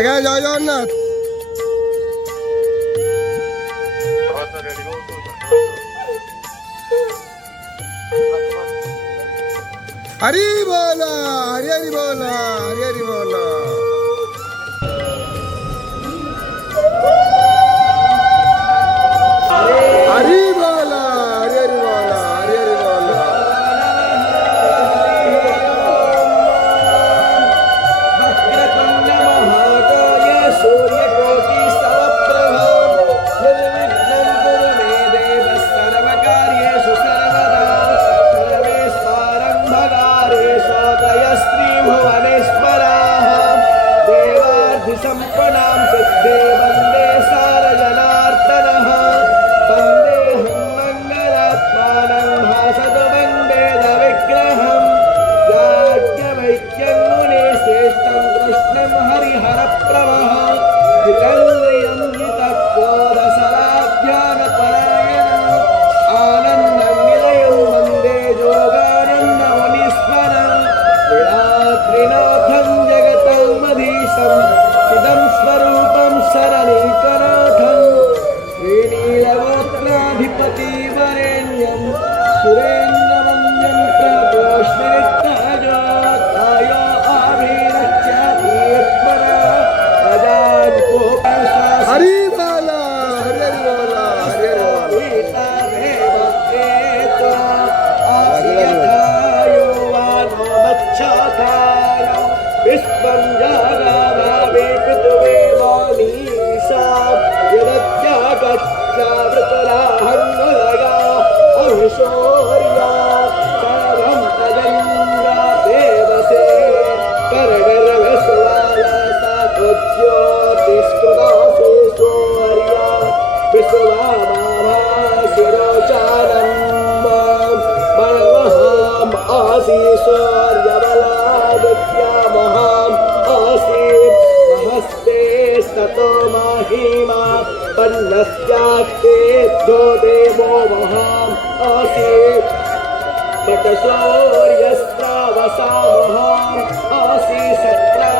আগে জয় জগন্নাথ। हरी बोला हरी हरी बोला हरी हरी बोला। हरी बोला हरी हरी बोला हरी हरी बोला। वक्रतुंड महाकाय सूर्यकोटि समप्रभा निर्विघ्नं कुरु मे देव सर्वकार्येषु सर्वदा सर्वेश्वरं भगारेषु त्रयस्त्रिभुवनेश्वराः देवार्धिसम्पन्नां सिद्धे वन्दे सारजनार्दनः वन्देऽहं मङ्गलात्मानं भासदुवन्देदविग्रहं याज्ञवल्क्यं मुनिश्रेष्ठं कृष्णं हरिहरप्रभः विकल्यन्वितक्रोधसराभ्यानपरायणम् आनन्दं निलयं वन्दे योगानन्दमुनीश्वरं विरात्रिनाथं जगतामधीशं चिदं स्वरूपं शरणैकनाथं श्रीनीलगोत्राधिपतिवरेण्यं सुरेन्द्रवन्द्यं प्रभोष्णिताय आभिरच्यातीर्परा अजान्कोपसा हरी बोला हरी हरी बोला हरी हरी बोला। विश्वं जागावे पृथ्वे मानीषा यदत्यागच्छावृतराहन्नलगा अहिशोर्या सर्वं तदङ्गा देवसे करगर्वस्वालसा ज्योतिष्कृतासेश्वर्या विश्ववामाशिरोचानन्दं मनमहाम् आसीश्वर्यबलादित्या महाम् आसीत् महस्ते स्ततो महिमा पन्नस्याक्तेभ्यो देवो महाम् आसीत् पटशौर्यस्त्रावसा महाम् आसीत् सत्रा